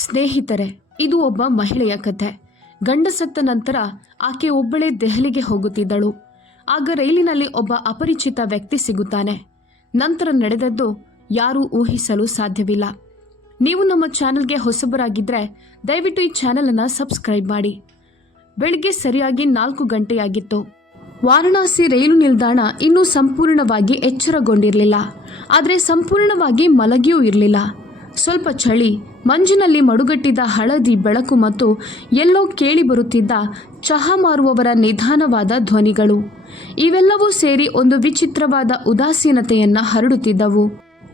ಸ್ನೇಹಿತರೆ, ಇದು ಒಬ್ಬ ಮಹಿಳೆಯ ಕಥೆ. ಗಂಡ ಸತ್ತ ನಂತರ ಆಕೆ ಒಬ್ಬಳೇ ದೆಹಲಿಗೆ ಹೋಗುತ್ತಿದ್ದಳು. ಆಗ ರೈಲಿನಲ್ಲಿ ಒಬ್ಬ ಅಪರಿಚಿತ ವ್ಯಕ್ತಿ ಸಿಗುತ್ತಾನೆ. ನಂತರ ನಡೆದದ್ದು ಯಾರೂ ಊಹಿಸಲು ಸಾಧ್ಯವಿಲ್ಲ. ನೀವು ನಮ್ಮ ಚಾನೆಲ್ಗೆ ಹೊಸಬರಾಗಿದ್ದರೆ ದಯವಿಟ್ಟು ಈ ಚಾನೆಲನ್ನು ಸಬ್ಸ್ಕ್ರೈಬ್ ಮಾಡಿ. ಬೆಳಿಗ್ಗೆ ಸರಿಯಾಗಿ 4 ಗಂಟೆಯಾಗಿತ್ತು. ವಾರಣಾಸಿ ರೈಲು ನಿಲ್ದಾಣ ಇನ್ನೂ ಸಂಪೂರ್ಣವಾಗಿ ಎಚ್ಚರಗೊಂಡಿರಲಿಲ್ಲ. ಆದರೆ ಸಂಪೂರ್ಣವಾಗಿ ಮಲಗಿಯೂ ಇರಲಿಲ್ಲ. ಸ್ವಲ್ಪ ಚಳಿ, ಮಂಜಿನಲ್ಲಿ ಮಡುಗಟ್ಟಿದ್ದ ಹಳದಿ ಬೆಳಕು ಮತ್ತು ಎಲ್ಲೋ ಕೇಳಿ ಬರುತ್ತಿದ್ದ ಚಹಾ ಮಾರುವವರ ನಿಧಾನವಾದ ಧ್ವನಿಗಳು, ಇವೆಲ್ಲವೂ ಸೇರಿ ಒಂದು ವಿಚಿತ್ರವಾದ ಉದಾಸೀನತೆಯನ್ನು ಹರಡುತ್ತಿದ್ದವು.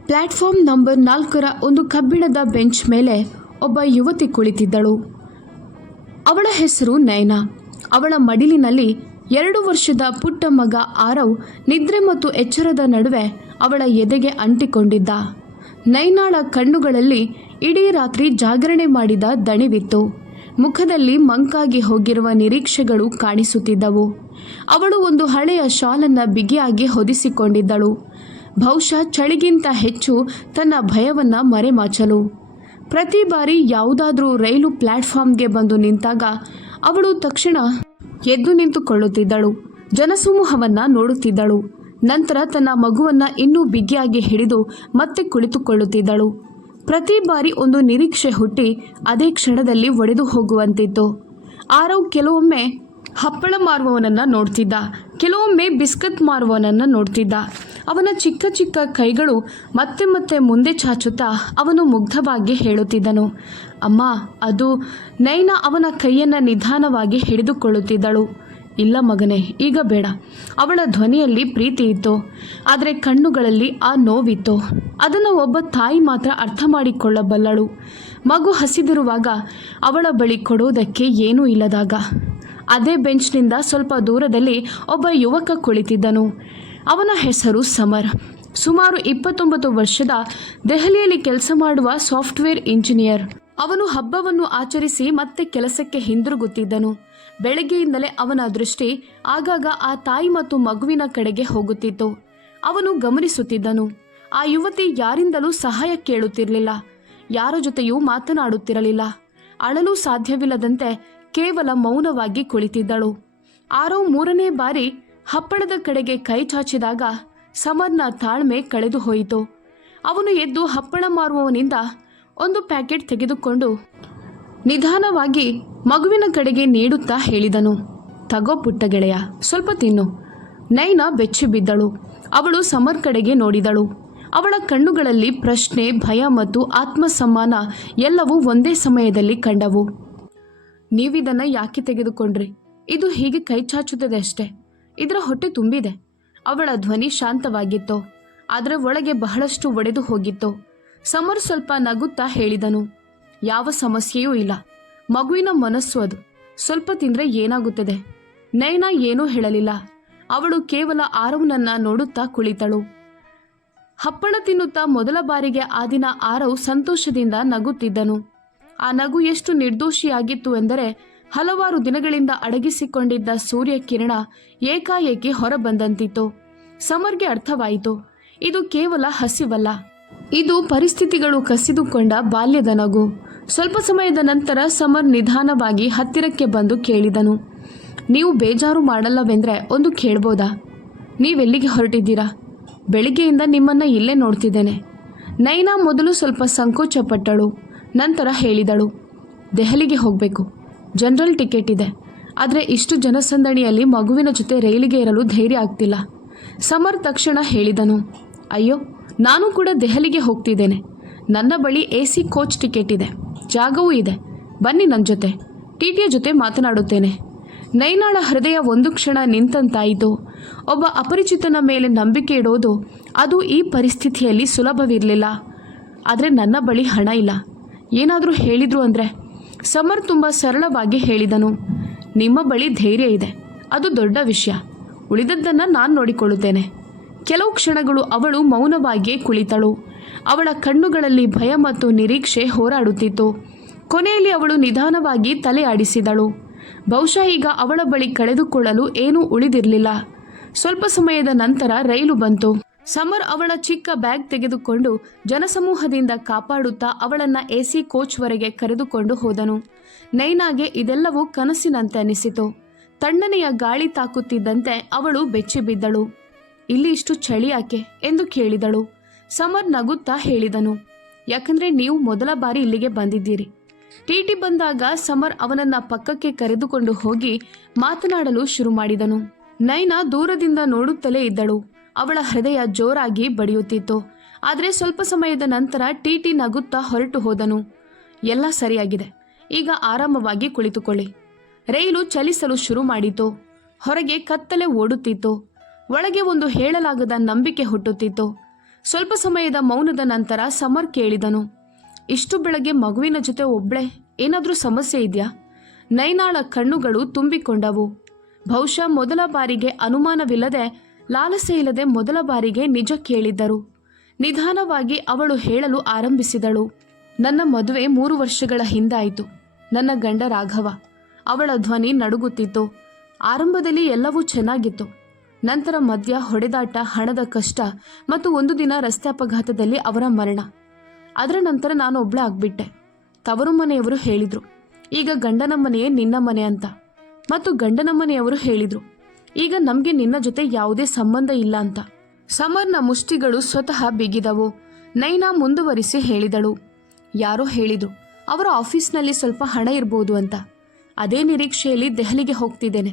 ಪ್ಲಾಟ್ಫಾರ್ಮ್ ನಂಬರ್ 4ರ ಒಂದು ಕಬ್ಬಿಣದ ಬೆಂಚ್ ಮೇಲೆ ಒಬ್ಬ ಯುವತಿ ಕುಳಿತಿದ್ದಳು. ಅವಳ ಹೆಸರು ನಯನಾ. ಅವಳ ಮಡಿಲಿನಲ್ಲಿ 2 ವರ್ಷದ ಪುಟ್ಟ ಮಗ ಆರವ್ ನಿದ್ರೆ ಮತ್ತು ಎಚ್ಚರದ ನಡುವೆ ಅವಳ ಎದೆಗೆ ಅಂಟಿಕೊಂಡಿದ್ದ. ನಯನಾಳ ಕಣ್ಣುಗಳಲ್ಲಿ ಇಡೀ ರಾತ್ರಿ ಜಾಗರಣೆ ಮಾಡಿದ ದಣಿವಿತ್ತು. ಮುಖದಲ್ಲಿ ಮಂಕಾಗಿ ಹೋಗಿರುವ ನಿರೀಕ್ಷೆಗಳು ಕಾಣಿಸುತ್ತಿದ್ದವು. ಅವಳು ಒಂದು ಹಳೆಯ ಶಾಲನ್ನು ಬಿಗಿಯಾಗಿ ಹೊದಿಸಿಕೊಂಡಿದ್ದಳು, ಬಹುಶಃ ಚಳಿಗಿಂತ ಹೆಚ್ಚು ತನ್ನ ಭಯವನ್ನು ಮರೆಮಾಚಲು. ಪ್ರತಿ ಬಾರಿ ಯಾವುದಾದ್ರೂ ರೈಲು ಪ್ಲಾಟ್ಫಾರ್ಮ್ಗೆ ಬಂದು ನಿಂತಾಗ ಅವಳು ತಕ್ಷಣ ಎದ್ದು ನಿಂತುಕೊಳ್ಳುತ್ತಿದ್ದಳು, ಜನಸಮೂಹವನ್ನು ನೋಡುತ್ತಿದ್ದಳು. ನಂತರ ತನ್ನ ಮಗುವನ್ನು ಇನ್ನೂ ಬಿಗಿಯಾಗಿ ಹಿಡಿದು ಮತ್ತೆ ಕುಳಿತುಕೊಳ್ಳುತ್ತಿದ್ದಳು. ಪ್ರತಿ ಬಾರಿ ಒಂದು ನಿರೀಕ್ಷೆ ಹುಟ್ಟಿ ಅದೇ ಕ್ಷಣದಲ್ಲಿ ಒಡೆದು ಹೋಗುವಂತಿತ್ತು. ಆರವ್ ಕೆಲವೊಮ್ಮೆ ಹಪ್ಪಳ ಮಾರುವವನನ್ನು ನೋಡ್ತಿದ್ದ, ಕೆಲವೊಮ್ಮೆ ಬಿಸ್ಕತ್ ಮಾರುವವನನ್ನು ನೋಡ್ತಿದ್ದ. ಅವನ ಚಿಕ್ಕ ಚಿಕ್ಕ ಕೈಗಳು ಮತ್ತೆ ಮತ್ತೆ ಮುಂದೆ ಚಾಚುತ್ತಾ ಅವನು ಮುಗ್ಧವಾಗಿ ಹೇಳುತ್ತಿದ್ದನು, ಅಮ್ಮ ಅದು. ನಯನಾ ಅವನ ಕೈಯನ್ನು ನಿಧಾನವಾಗಿ ಹಿಡಿದುಕೊಳ್ಳುತ್ತಿದ್ದಳು. ಇಲ್ಲ ಮಗನೇ, ಈಗ ಬೇಡ. ಅವಳ ಧ್ವನಿಯಲ್ಲಿ ಪ್ರೀತಿ ಇತ್ತು, ಆದರೆ ಕಣ್ಣುಗಳಲ್ಲಿ ಆ ನೋವಿತ್ತು. ಅದನ್ನು ಒಬ್ಬ ತಾಯಿ ಮಾತ್ರ ಅರ್ಥ ಮಾಡಿಕೊಳ್ಳಬಲ್ಲಳು. ಮಗು ಹಸಿದಿರುವಾಗ ಅವಳ ಬಳಿ ಕೊಡೋದಕ್ಕೆ ಏನೂ ಇಲ್ಲದಾಗ. ಅದೇ ಬೆಂಚ್ನಿಂದ ಸ್ವಲ್ಪ ದೂರದಲ್ಲಿ ಒಬ್ಬ ಯುವಕ ಕುಳಿತಿದ್ದನು. ಅವನ ಹೆಸರು ಸಮರ್. ಸುಮಾರು 29 ವರ್ಷದ, ದೆಹಲಿಯಲ್ಲಿ ಕೆಲಸ ಮಾಡುವ ಸಾಫ್ಟ್ವೇರ್ ಇಂಜಿನಿಯರ್. ಅವನು ಹಬ್ಬವನ್ನು ಆಚರಿಸಿ ಮತ್ತೆ ಕೆಲಸಕ್ಕೆ ಹಿಂದಿರುಗುತ್ತಿದ್ದನು. ಬೆಳಗ್ಗೆಯಿಂದಲೇ ಅವನ ದೃಷ್ಟಿ ಆಗಾಗ ಆ ತಾಯಿ ಮತ್ತು ಮಗುವಿನ ಕಡೆಗೆ ಹೋಗುತ್ತಿತ್ತು. ಅವನು ಗಮನಿಸುತ್ತಿದ್ದನು, ಆ ಯುವತಿ ಯಾರಿಂದಲೂ ಸಹಾಯ ಕೇಳುತ್ತಿರಲಿಲ್ಲ, ಯಾರ ಜೊತೆಯೂ ಮಾತನಾಡುತ್ತಿರಲಿಲ್ಲ. ಅಳಲು ಸಾಧ್ಯವಿಲ್ಲದಂತೆ ಕೇವಲ ಮೌನವಾಗಿ ಕುಳಿತಿದ್ದಳು. ಆರವ್ 3ನೇ ಬಾರಿ ಹಪ್ಪಳದ ಕಡೆಗೆ ಕೈ ಚಾಚಿದಾಗ ಸಮರ್ನ ತಾಳ್ಮೆ ಕಳೆದು ಹೋಯಿತು. ಅವನು ಎದ್ದು ಹಪ್ಪಳ ಮಾರುವವನಿಂದ ಒಂದು ಪ್ಯಾಕೆಟ್ ತೆಗೆದುಕೊಂಡು ನಿಧಾನವಾಗಿ ಮಗುವಿನ ಕಡೆಗೆ ನೀಡುತ್ತಾ ಹೇಳಿದನು, ತಗೋ ಪುಟ್ಟ ಗೆಳೆಯ, ಸ್ವಲ್ಪ ತಿನ್ನು. ನಯನಾ ಬೆಚ್ಚಿ ಬಿದ್ದಳು. ಅವಳು ಸಮರ್ ಕಡೆಗೆ ನೋಡಿದಳು. ಅವಳ ಕಣ್ಣುಗಳಲ್ಲಿ ಪ್ರಶ್ನೆ, ಭಯ ಮತ್ತು ಆತ್ಮಸಮ್ಮಾನ ಎಲ್ಲವೂ ಒಂದೇ ಸಮಯದಲ್ಲಿ ಕಂಡವು. ನೀವಿದನ್ನು ಯಾಕೆ ತೆಗೆದುಕೊಂಡ್ರಿ? ಇದು ಹೀಗೆ ಕೈ ಚಾಚುತ್ತದೆ ಅಷ್ಟೇ. ಇದರ ಹೊಟ್ಟೆ ತುಂಬಿದೆ. ಅವಳ ಧ್ವನಿ ಶಾಂತವಾಗಿತ್ತು, ಆದರೆ ಒಳಗೆ ಬಹಳಷ್ಟು ಒಡೆದು ಹೋಗಿತ್ತು. ಸಮರ್ ಸ್ವಲ್ಪ ನಗುತ್ತಾ ಹೇಳಿದನು, ಯಾವ ಸಮಸ್ಯೆಯೂ ಇಲ್ಲ. ಮಗುವಿನ ಮನಸ್ಸು ಅದು. ಸ್ವಲ್ಪ ತಿಂದರೆ ಏನಾಗುತ್ತದೆ? ನಯನಾ ಏನೂ ಹೇಳಲಿಲ್ಲ. ಅವಳು ಕೇವಲ ಆರವ್ನನ್ನ ನೋಡುತ್ತಾ ಕುಳಿತಳು. ಹಪ್ಪಳ ತಿನ್ನುತ್ತಾ ಮೊದಲ ಬಾರಿಗೆ ಆ ದಿನ ಆರವ್ ಸಂತೋಷದಿಂದ ನಗುತ್ತಿದ್ದನು. ಆ ನಗು ಎಷ್ಟು ನಿರ್ದೋಷಿಯಾಗಿತ್ತು ಎಂದರೆ, ಹಲವಾರು ದಿನಗಳಿಂದ ಅಡಗಿಸಿಕೊಂಡಿದ್ದ ಸೂರ್ಯ ಕಿರಣ ಏಕಾಏಕಿ ಹೊರಬಂದಂತಿತ್ತು. ಸಮರ್ಗೆ ಅರ್ಥವಾಯಿತು, ಇದು ಕೇವಲ ಹಸಿವಲ್ಲ, ಇದು ಪರಿಸ್ಥಿತಿಗಳು ಕಸಿದುಕೊಂಡ ಬಾಲ್ಯದ ನಗು. ಸ್ವಲ್ಪ ಸಮಯದ ನಂತರ ಸಮರ್ ನಿಧಾನವಾಗಿ ಹತ್ತಿರಕ್ಕೆ ಬಂದು ಕೇಳಿದನು, ನೀವು ಬೇಜಾರು ಮಾಡಲ್ಲವೆಂದರೆ ಒಂದು ಕೇಳ್ಬೋದಾ? ನೀವೆಲ್ಲಿಗೆ ಹೊರಟಿದ್ದೀರಾ? ಬೆಳಿಗ್ಗೆಯಿಂದ ನಿಮ್ಮನ್ನು ಇಲ್ಲೇ ನೋಡ್ತಿದ್ದೇನೆ. ನಯನಾ ಮೊದಲು ಸ್ವಲ್ಪ ಸಂಕೋಚಪಟ್ಟಳು, ನಂತರ ಹೇಳಿದಳು, ದೆಹಲಿಗೆ ಹೋಗಬೇಕು. ಜನರಲ್ ಟಿಕೆಟ್ ಇದೆ, ಆದರೆ ಇಷ್ಟು ಜನಸಂದಣಿಯಲ್ಲಿ ಮಗುವಿನ ಜೊತೆ ರೈಲಿಗೆ ಇರಲು ಧೈರ್ಯ ಆಗ್ತಿಲ್ಲ. ಸಮರ್ ತಕ್ಷಣ ಹೇಳಿದನು, ಅಯ್ಯೋ, ನಾನು ಕೂಡ ದೆಹಲಿಗೆ ಹೋಗ್ತಿದ್ದೇನೆ. ನನ್ನ ಬಳಿ AC ಕೋಚ್ ಟಿಕೆಟ್ ಇದೆ, ಜಾಗವೂ ಇದೆ. ಬನ್ನಿ ನನ್ನ ಜೊತೆ, TTಯ ಜೊತೆ ಮಾತನಾಡುತ್ತೇನೆ. ನಯನಾಳ ಹೃದಯ ಒಂದು ಕ್ಷಣ ನಿಂತಂತಾಯಿತು. ಒಬ್ಬ ಅಪರಿಚಿತನ ಮೇಲೆ ನಂಬಿಕೆ ಇಡೋದು, ಅದು ಈ ಪರಿಸ್ಥಿತಿಯಲ್ಲಿ ಸುಲಭವಿರಲಿಲ್ಲ. ಆದರೆ ನನ್ನ ಬಳಿ ಹಣ ಇಲ್ಲ. ಏನಾದರೂ ಹೇಳಿದ್ರು ಅಂದರೆ? ಸಮರ್ ತುಂಬ ಸರಳವಾಗಿ ಹೇಳಿದನು, ನಿಮ್ಮ ಬಳಿ ಧೈರ್ಯ ಇದೆ, ಅದು ದೊಡ್ಡ ವಿಷಯ. ಉಳಿದದ್ದನ್ನು ನಾನು ನೋಡಿಕೊಳ್ಳುತ್ತೇನೆ. ಕೆಲವು ಕ್ಷಣಗಳು ಅವಳು ಮೌನವಾಗಿಯೇ ಕುಳಿತಳು. ಅವಳ ಕಣ್ಣುಗಳಲ್ಲಿ ಭಯ ಮತ್ತು ನಿರೀಕ್ಷೆ ಹೋರಾಡುತ್ತಿತ್ತು. ಕೊನೆಯಲ್ಲಿ ಅವಳು ನಿಧಾನವಾಗಿ ತಲೆ ಆಡಿಸಿದಳು. ಬಹುಶಃ ಈಗ ಅವಳ ಬಳಿ ಕಳೆದುಕೊಳ್ಳಲು ಏನೂ ಉಳಿದಿರಲಿಲ್ಲ. ಸ್ವಲ್ಪ ಸಮಯದ ನಂತರ ರೈಲು ಬಂತು. ಸಮರ್ ಅವಳ ಚಿಕ್ಕ ಬ್ಯಾಗ್ ತೆಗೆದುಕೊಂಡು ಜನಸಮೂಹದಿಂದ ಕಾಪಾಡುತ್ತಾ ಅವಳನ್ನ AC ಕೋಚ್ವರೆಗೆ ಕರೆದುಕೊಂಡು ಹೋದನು. ನೈನಾಗೆ ಇದೆಲ್ಲವೂ ಕನಸಿನಂತೆ ಅನಿಸಿತು. ತಣ್ಣನೆಯ ಗಾಳಿ ತಾಕುತ್ತಿದ್ದಂತೆ ಅವಳು ಬೆಚ್ಚಿಬಿದ್ದಳು. ಇಲ್ಲಿ ಇಷ್ಟು ಚಳಿ ಯಾಕೆ ಎಂದು ಕೇಳಿದಳು. ಸಮರ್ ನಗುತ್ತಾ ಹೇಳಿದನು, ಯಾಕಂದ್ರೆ ನೀವು ಮೊದಲ ಬಾರಿ ಇಲ್ಲಿಗೆ ಬಂದಿದ್ದೀರಿ. ಟಿಟಿ ಬಂದಾಗ ಸಮರ್ ಅವನನ್ನ ಪಕ್ಕಕ್ಕೆ ಕರೆದುಕೊಂಡು ಹೋಗಿ ಮಾತನಾಡಲು ಶುರು ಮಾಡಿದನು. ನೈನಾ ದೂರದಿಂದ ನೋಡುತ್ತಲೇ ಇದ್ದಳು. ಅವಳ ಹೃದಯ ಜೋರಾಗಿ ಬಡಿಯುತ್ತಿತ್ತು. ಆದರೆ ಸ್ವಲ್ಪ ಸಮಯದ ನಂತರ ಟಿಟಿ ನಗುತ್ತಾ ಹೊರಟು ಹೋದನು. ಎಲ್ಲ ಸರಿಯಾಗಿದೆ, ಈಗ ಆರಾಮವಾಗಿ ಕುಳಿತುಕೊಳ್ಳಿ. ರೈಲು ಚಲಿಸಲು ಶುರು ಮಾಡಿತು. ಹೊರಗೆ ಕತ್ತಲೆ ಓಡುತ್ತಿತ್ತು. ಒಳಗೆ ಒಂದು ಹೇಳಲಾಗದ ನಂಬಿಕೆ ಹುಟ್ಟುತ್ತಿತ್ತು. ಸ್ವಲ್ಪ ಸಮಯದ ಮೌನದ ನಂತರ ಸಮರ್ ಕೇಳಿದನು, ಇಷ್ಟು ಬೆಳಗ್ಗೆ ಮಗುವಿನ ಜೊತೆ ಒಬ್ಳೆ, ಏನಾದರೂ ಸಮಸ್ಯೆ ಇದೆಯಾ? ನೈನಾಳ ಕಣ್ಣುಗಳು ತುಂಬಿಕೊಂಡವು. ಬಹುಶಃ ಮೊದಲ ಬಾರಿಗೆ ಅನುಮಾನವಿಲ್ಲದೆ, ಲಾಲಸೆ ಇಲ್ಲದೆ ಮೊದಲ ಬಾರಿಗೆ ನಿಜ ಕೇಳಿದ್ದರು. ನಿಧಾನವಾಗಿ ಅವಳು ಹೇಳಲು ಆರಂಭಿಸಿದಳು. ನನ್ನ ಮದುವೆ 3 ವರ್ಷಗಳ ಹಿಂದಾಯಿತು. ನನ್ನ ಗಂಡ ರಾಘವ. ಅವಳ ಧ್ವನಿ ನಡುಗುತ್ತಿತ್ತು. ಆರಂಭದಲ್ಲಿ ಎಲ್ಲವೂ ಚೆನ್ನಾಗಿತ್ತು. ನಂತರ ಮದ್ಯ, ಹೊಡೆದಾಟ, ಹಣದ ಕಷ್ಟ ಮತ್ತು ಒಂದು ದಿನ ರಸ್ತೆ ಅಪಘಾತದಲ್ಲಿ ಅವರ ಮರಣ. ಅದರ ನಂತರ ನಾನು ಒಬ್ಳೆ ಆಗ್ಬಿಟ್ಟೆ. ತವರು ಮನೆಯವರು ಹೇಳಿದ್ರು, ಈಗ ಗಂಡನ ಮನೆಯೇ ನಿನ್ನ ಮನೆ ಅಂತ. ಮತ್ತು ಗಂಡನ ಮನೆಯವರು ಹೇಳಿದ್ರು, ಈಗ ನಮಗೆ ನಿನ್ನ ಜೊತೆ ಯಾವುದೇ ಸಂಬಂಧ ಇಲ್ಲ ಅಂತ. ಸಮರ್ನ ಮುಷ್ಟಿಗಳು ಸ್ವತಃ ಬಿಗಿದವು. ನೈನಾ ಮುಂದುವರಿಸಿ ಹೇಳಿದಳು, ಯಾರೋ ಹೇಳಿದ್ರು ಅವರ ಆಫೀಸ್ನಲ್ಲಿ ಸ್ವಲ್ಪ ಹಣ ಇರ್ಬೋದು ಅಂತ. ಅದೇ ನಿರೀಕ್ಷೆಯಲ್ಲಿ ದೆಹಲಿಗೆ ಹೋಗ್ತಿದ್ದೇನೆ.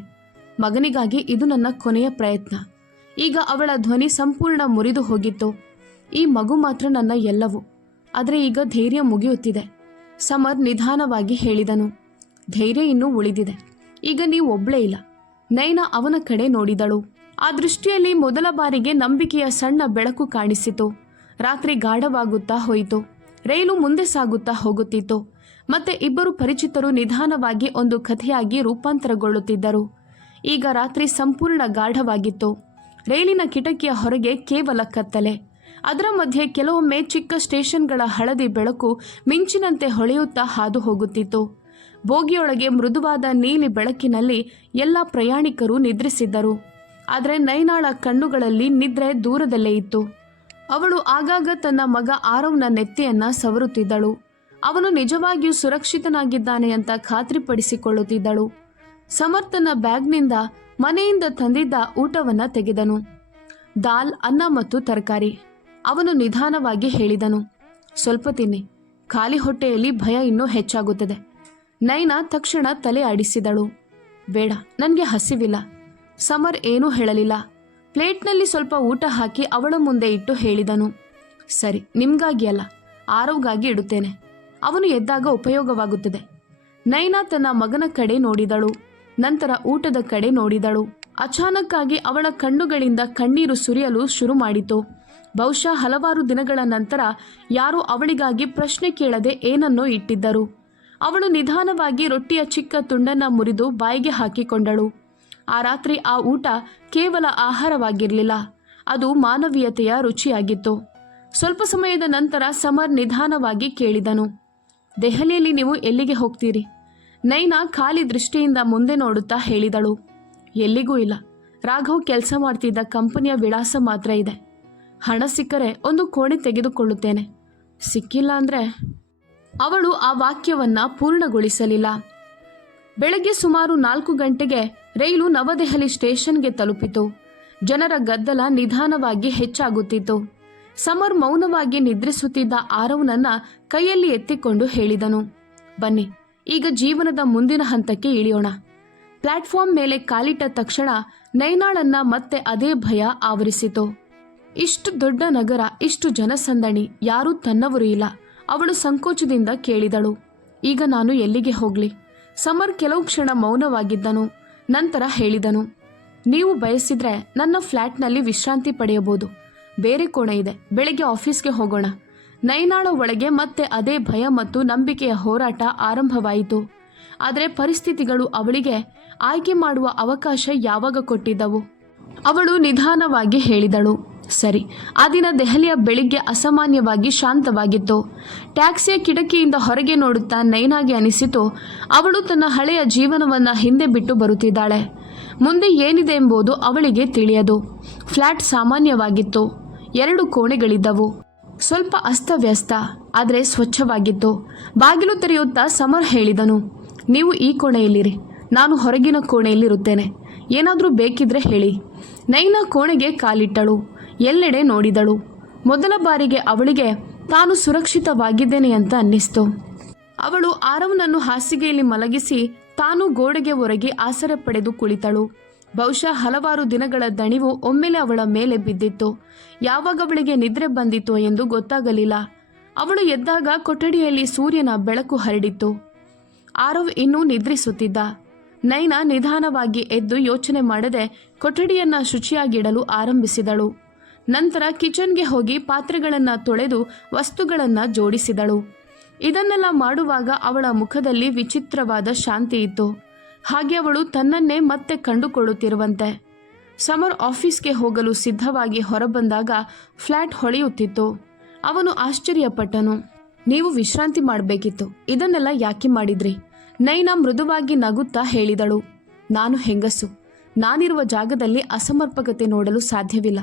ಮಗನಿಗಾಗಿ ಇದು ನನ್ನ ಕೊನೆಯ ಪ್ರಯತ್ನ. ಈಗ ಅವಳ ಧ್ವನಿ ಸಂಪೂರ್ಣ ಮುರಿದು ಹೋಗಿತ್ತು. ಈ ಮಗು ಮಾತ್ರ ನನ್ನ ಎಲ್ಲವೂ. ಆದರೆ ಈಗ ಧೈರ್ಯ ಮುಗಿಯುತ್ತಿದೆ. ಸಮರ್ ನಿಧಾನವಾಗಿ ಹೇಳಿದನು, ಧೈರ್ಯ ಇನ್ನೂ ಉಳಿದಿದೆ. ಈಗ ನೀವು ಒಬ್ಳೇ ಇಲ್ಲ. ನೈನಾ ಅವನ ಕಡೆ ನೋಡಿದಳು. ಆ ದೃಷ್ಟಿಯಲ್ಲಿ ಮೊದಲ ಬಾರಿಗೆ ನಂಬಿಕೆಯ ಸಣ್ಣ ಬೆಳಕು ಕಾಣಿಸಿತು. ರಾತ್ರಿ ಗಾಢವಾಗುತ್ತಾ ಹೋಯಿತು. ರೈಲು ಮುಂದೆ ಸಾಗುತ್ತಾ ಹೋಗುತ್ತಿತ್ತು. ಮತ್ತೆ ಇಬ್ಬರು ಪರಿಚಿತರು ನಿಧಾನವಾಗಿ ಒಂದು ಕಥೆಯಾಗಿ ರೂಪಾಂತರಗೊಳ್ಳುತ್ತಿದ್ದರು. ಈಗ ರಾತ್ರಿ ಸಂಪೂರ್ಣ ಗಾಢವಾಗಿತ್ತು. ರೈಲಿನ ಕಿಟಕಿಯ ಹೊರಗೆ ಕೇವಲ ಕತ್ತಲೆ. ಅದರ ಮಧ್ಯೆ ಕೆಲವೊಮ್ಮೆ ಚಿಕ್ಕ ಸ್ಟೇಷನ್ಗಳ ಹಳದಿ ಬೆಳಕು ಮಿಂಚಿನಂತೆ ಹೊಳೆಯುತ್ತಾ ಹಾದು ಹೋಗುತ್ತಿತ್ತು. ಬೋಗಿಯೊಳಗೆ ಮೃದುವಾದ ನೀಲಿ ಬೆಳಕಿನಲ್ಲಿ ಎಲ್ಲ ಪ್ರಯಾಣಿಕರು ನಿದ್ರಿಸಿದ್ದರು. ಆದರೆ ನೈನಾಳ ಕಣ್ಣುಗಳಲ್ಲಿ ನಿದ್ರೆ ದೂರದಲ್ಲೇ ಇತ್ತು. ಅವಳು ಆಗಾಗ ತನ್ನ ಮಗ ಆರವ್ನ ನೆತ್ತಿಯನ್ನ ಸವರುತ್ತಿದ್ದಳು. ಅವನು ನಿಜವಾಗಿಯೂ ಸುರಕ್ಷಿತನಾಗಿದ್ದಾನೆ ಅಂತ ಖಾತ್ರಿಪಡಿಸಿಕೊಳ್ಳುತ್ತಿದ್ದಳು. ಸಮರ್ ತನ್ನ ಬ್ಯಾಗ್ನಿಂದ ಮನೆಯಿಂದ ತಂದಿದ್ದ ಊಟವನ್ನ ತೆಗೆದನು. ದಾಲ್, ಅನ್ನ ಮತ್ತು ತರಕಾರಿ. ಅವನು ನಿಧಾನವಾಗಿ ಹೇಳಿದನು, ಸ್ವಲ್ಪ ತಿನ್ನಿ. ಖಾಲಿ ಹೊಟ್ಟೆಯಲ್ಲಿ ಭಯ ಇನ್ನೂ ಹೆಚ್ಚಾಗುತ್ತದೆ. ನೈನಾ ತಕ್ಷಣ ತಲೆ ಆಡಿಸಿದಳು. ಬೇಡ, ನನಗೆ ಹಸಿವಿಲ್ಲ. ಸಮರ್ ಏನೂ ಹೇಳಲಿಲ್ಲ. ಪ್ಲೇಟ್ನಲ್ಲಿ ಸ್ವಲ್ಪ ಊಟ ಹಾಕಿ ಅವಳ ಮುಂದೆ ಇಟ್ಟು ಹೇಳಿದನು, ಸರಿ, ನಿಮ್ಗಾಗಿ ಅಲ್ಲ, ಆರವ್ಗಾಗಿ ಇಡುತ್ತೇನೆ. ಅವನು ಎದ್ದಾಗ ಉಪಯೋಗವಾಗುತ್ತದೆ. ನೈನಾ ತನ್ನ ಮಗನ ಕಡೆ ನೋಡಿದಳು. ನಂತರ ಊಟದ ಕಡೆ ನೋಡಿದಳು. ಅಚಾನಕ್ಕಾಗಿ ಅವಳ ಕಣ್ಣುಗಳಿಂದ ಕಣ್ಣೀರು ಸುರಿಯಲು ಶುರು ಮಾಡಿತು. ಬಹುಶಃ ಹಲವಾರು ದಿನಗಳ ನಂತರ ಯಾರೂ ಅವಳಿಗಾಗಿ ಪ್ರಶ್ನೆ ಕೇಳದೆ ಏನನ್ನೋ ಇಟ್ಟಿದ್ದರು. ಅವಳು ನಿಧಾನವಾಗಿ ರೊಟ್ಟಿಯ ಚಿಕ್ಕ ತುಂಡನ್ನ ಮುರಿದು ಬಾಯಿಗೆ ಹಾಕಿಕೊಂಡಳು. ಆ ರಾತ್ರಿ ಆ ಊಟ ಕೇವಲ ಆಹಾರವಾಗಿರಲಿಲ್ಲ, ಅದು ಮಾನವೀಯತೆಯ ರುಚಿಯಾಗಿತ್ತು. ಸ್ವಲ್ಪ ಸಮಯದ ನಂತರ ಸಮರ್ ನಿಧಾನವಾಗಿ ಕೇಳಿದನು, ದೆಹಲಿಯಲ್ಲಿ ನೀವು ಎಲ್ಲಿಗೆ ಹೋಗ್ತೀರಿ? ನೈನಾ ಖಾಲಿ ದೃಷ್ಟಿಯಿಂದ ಮುಂದೆ ನೋಡುತ್ತಾ ಹೇಳಿದಳು, ಎಲ್ಲಿಗೂ ಇಲ್ಲ. ರಾಘವ್ ಕೆಲಸ ಮಾಡ್ತಿದ್ದ ಕಂಪನಿಯ ವಿಳಾಸ ಮಾತ್ರ ಇದೆ. ಹಣ ಸಿಕ್ಕರೆ ಒಂದು ಕೋಣೆ ತೆಗೆದುಕೊಳ್ಳುತ್ತೇನೆ. ಸಿಕ್ಕಿಲ್ಲ ಅಂದರೆ... ಅವಳು ಆ ವಾಕ್ಯವನ್ನ ಪೂರ್ಣಗೊಳಿಸಲಿಲ್ಲ. ಬೆಳಗ್ಗೆ ಸುಮಾರು 4 ಗಂಟೆಗೆ ರೈಲು ನವದೆಹಲಿ ಸ್ಟೇಷನ್ಗೆ ತಲುಪಿತು. ಜನರ ಗದ್ದಲ ನಿಧಾನವಾಗಿ ಹೆಚ್ಚಾಗುತ್ತಿತ್ತು. ಸಮರ್ ಮೌನವಾಗಿ ನಿದ್ರಿಸುತ್ತಿದ್ದ ಆರವ್ನನ್ನ ಕೈಯಲ್ಲಿ ಎತ್ತಿಕೊಂಡು ಹೇಳಿದನು, ಬನ್ನಿ, ಈಗ ಜೀವನದ ಮುಂದಿನ ಹಂತಕ್ಕೆ ಇಳಿಯೋಣ. ಪ್ಲಾಟ್ಫಾರ್ಮ್ ಮೇಲೆ ಕಾಲಿಟ್ಟ ತಕ್ಷಣ ನೈನಾಳನ್ನ ಮತ್ತೆ ಅದೇ ಭಯ ಆವರಿಸಿತು. ಇಷ್ಟು ದೊಡ್ಡ ನಗರ, ಇಷ್ಟು ಜನಸಂದಣಿ, ಯಾರೂ ತನ್ನವರು ಇಲ್ಲ. ಅವಳು ಸಂಕೋಚದಿಂದ ಕೇಳಿದಳು, ಈಗ ನಾನು ಎಲ್ಲಿಗೆ ಹೋಗ್ಲಿ? ಸಮರ್ ಕೆಲವು ಕ್ಷಣ ಮೌನವಾಗಿದ್ದನು. ನಂತರ ಹೇಳಿದನು, ನೀವು ಬಯಸಿದ್ರೆ ನನ್ನ ಫ್ಲ್ಯಾಟ್ನಲ್ಲಿ ವಿಶ್ರಾಂತಿ ಪಡೆಯಬಹುದು. ಬೇರೆ ಕೋಣೆ ಇದೆ, ಬೆಳಗ್ಗೆ ಆಫೀಸ್ಗೆ ಹೋಗೋಣ. ನೈನಾಳ ಒಳಗೆ ಮತ್ತೆ ಅದೇ ಭಯ ಮತ್ತು ನಂಬಿಕೆಯ ಹೋರಾಟ ಆರಂಭವಾಯಿತು. ಆದರೆ ಪರಿಸ್ಥಿತಿಗಳು ಅವಳಿಗೆ ಆಯ್ಕೆ ಮಾಡುವ ಅವಕಾಶ ಯಾವಾಗ ಕೊಟ್ಟಿದ್ದವು? ಅವಳು ನಿಧಾನವಾಗಿ ಹೇಳಿದಳು, ಸರಿ. ಆ ದಿನ ದೆಹಲಿಯ ಬೆಳಿಗ್ಗೆ ಅಸಾಮಾನ್ಯವಾಗಿ ಶಾಂತವಾಗಿತ್ತು. ಟ್ಯಾಕ್ಸಿಯ ಕಿಟಕಿಯಿಂದ ಹೊರಗೆ ನೋಡುತ್ತಾ ನೈನಾಗೆ ಅನಿಸಿತು, ಅವಳು ತನ್ನ ಹಳೆಯ ಜೀವನವನ್ನು ಹಿಂದೆ ಬಿಟ್ಟು ಬರುತ್ತಿದ್ದಾಳೆ. ಮುಂದೆ ಏನಿದೆ ಎಂಬುದು ಅವಳಿಗೆ ತಿಳಿಯದು. ಫ್ಲ್ಯಾಟ್ ಸಾಮಾನ್ಯವಾಗಿತ್ತು. 2 ಕೋಣೆಗಳಿದ್ದವು. ಸ್ವಲ್ಪ ಅಸ್ತವ್ಯಸ್ತ, ಆದರೆ ಸ್ವಚ್ಛವಾಗಿತ್ತು. ಬಾಗಿಲು ತೆರೆಯುತ್ತಾ ಸಮರ್ ಹೇಳಿದನು, ನೀವು ಈ ಕೋಣೆಯಲ್ಲಿರಿ, ನಾನು ಹೊರಗಿನ ಕೋಣೆಯಲ್ಲಿರುತ್ತೇನೆ. ಏನಾದರೂ ಬೇಕಿದ್ರೆ ಹೇಳಿ. ನೈನಾ ಕೋಣೆಗೆ ಕಾಲಿಟ್ಟಳು. ಎಲ್ಲೆಡೆ ನೋಡಿದಳು. ಮೊದಲ ಬಾರಿಗೆ ಅವಳಿಗೆ ತಾನು ಸುರಕ್ಷಿತವಾಗಿದ್ದೇನೆ ಅಂತ ಅನ್ನಿಸ್ತು. ಅವಳು ಆರವ್ನನ್ನು ಹಾಸಿಗೆಯಲ್ಲಿ ಮಲಗಿಸಿ ತಾನು ಗೋಡೆಗೆ ಒರಗಿ ಆಸರೆ ಪಡೆದು ಕುಳಿತಳು. ಬಹುಶಃ ಹಲವಾರು ದಿನಗಳ ದಣಿವು ಒಮ್ಮೆಲೆ ಅವಳ ಮೇಲೆ ಬಿದ್ದಿತ್ತು. ಯಾವಾಗ ಅವಳಿಗೆ ನಿದ್ರೆ ಬಂದಿತ್ತು ಎಂದು ಗೊತ್ತಾಗಲಿಲ್ಲ. ಅವಳು ಎದ್ದಾಗ ಕೊಠಡಿಯಲ್ಲಿ ಸೂರ್ಯನ ಬೆಳಕು ಹರಡಿತ್ತು. ಆರವ್ ಇನ್ನೂ ನಿದ್ರಿಸುತ್ತಿದ್ದ. ನೈನಾ ನಿಧಾನವಾಗಿ ಎದ್ದು ಯೋಚನೆ ಮಾಡದೆ ಕೊಠಡಿಯನ್ನ ಶುಚಿಯಾಗಿಡಲು ಆರಂಭಿಸಿದಳು. ನಂತರ ಕಿಚನ್ಗೆ ಹೋಗಿ ಪಾತ್ರೆಗಳನ್ನು ತೊಳೆದು ವಸ್ತುಗಳನ್ನು ಜೋಡಿಸಿದಳು. ಇದನ್ನೆಲ್ಲ ಮಾಡುವಾಗ ಅವಳ ಮುಖದಲ್ಲಿ ವಿಚಿತ್ರವಾದ ಶಾಂತಿ ಇತ್ತು. ಹಾಗೆ ಅವಳು ತನ್ನನ್ನೇ ಮತ್ತೆ ಕಂಡುಕೊಳ್ಳುತ್ತಿರುವಂತೆ. ಸಮರ್ ಆಫೀಸ್ಗೆ ಹೋಗಲು ಸಿದ್ಧವಾಗಿ ಹೊರಬಂದಾಗ ಫ್ಲ್ಯಾಟ್ ಹೊಳೆಯುತ್ತಿತ್ತು. ಅವನು ಆಶ್ಚರ್ಯಪಟ್ಟನು. ನೀವು ವಿಶ್ರಾಂತಿ ಮಾಡಬೇಕಿತ್ತು, ಇದನ್ನೆಲ್ಲ ಯಾಕೆ ಮಾಡಿದ್ರಿ? ನೈನಾ ಮೃದುವಾಗಿ ನಗುತ್ತಾ ಹೇಳಿದಳು, ನಾನು ಹೆಂಗಸು, ನಾನಿರುವ ಜಾಗದಲ್ಲಿ ಅಸಮರ್ಪಕತೆ ನೋಡಲು ಸಾಧ್ಯವಿಲ್ಲ.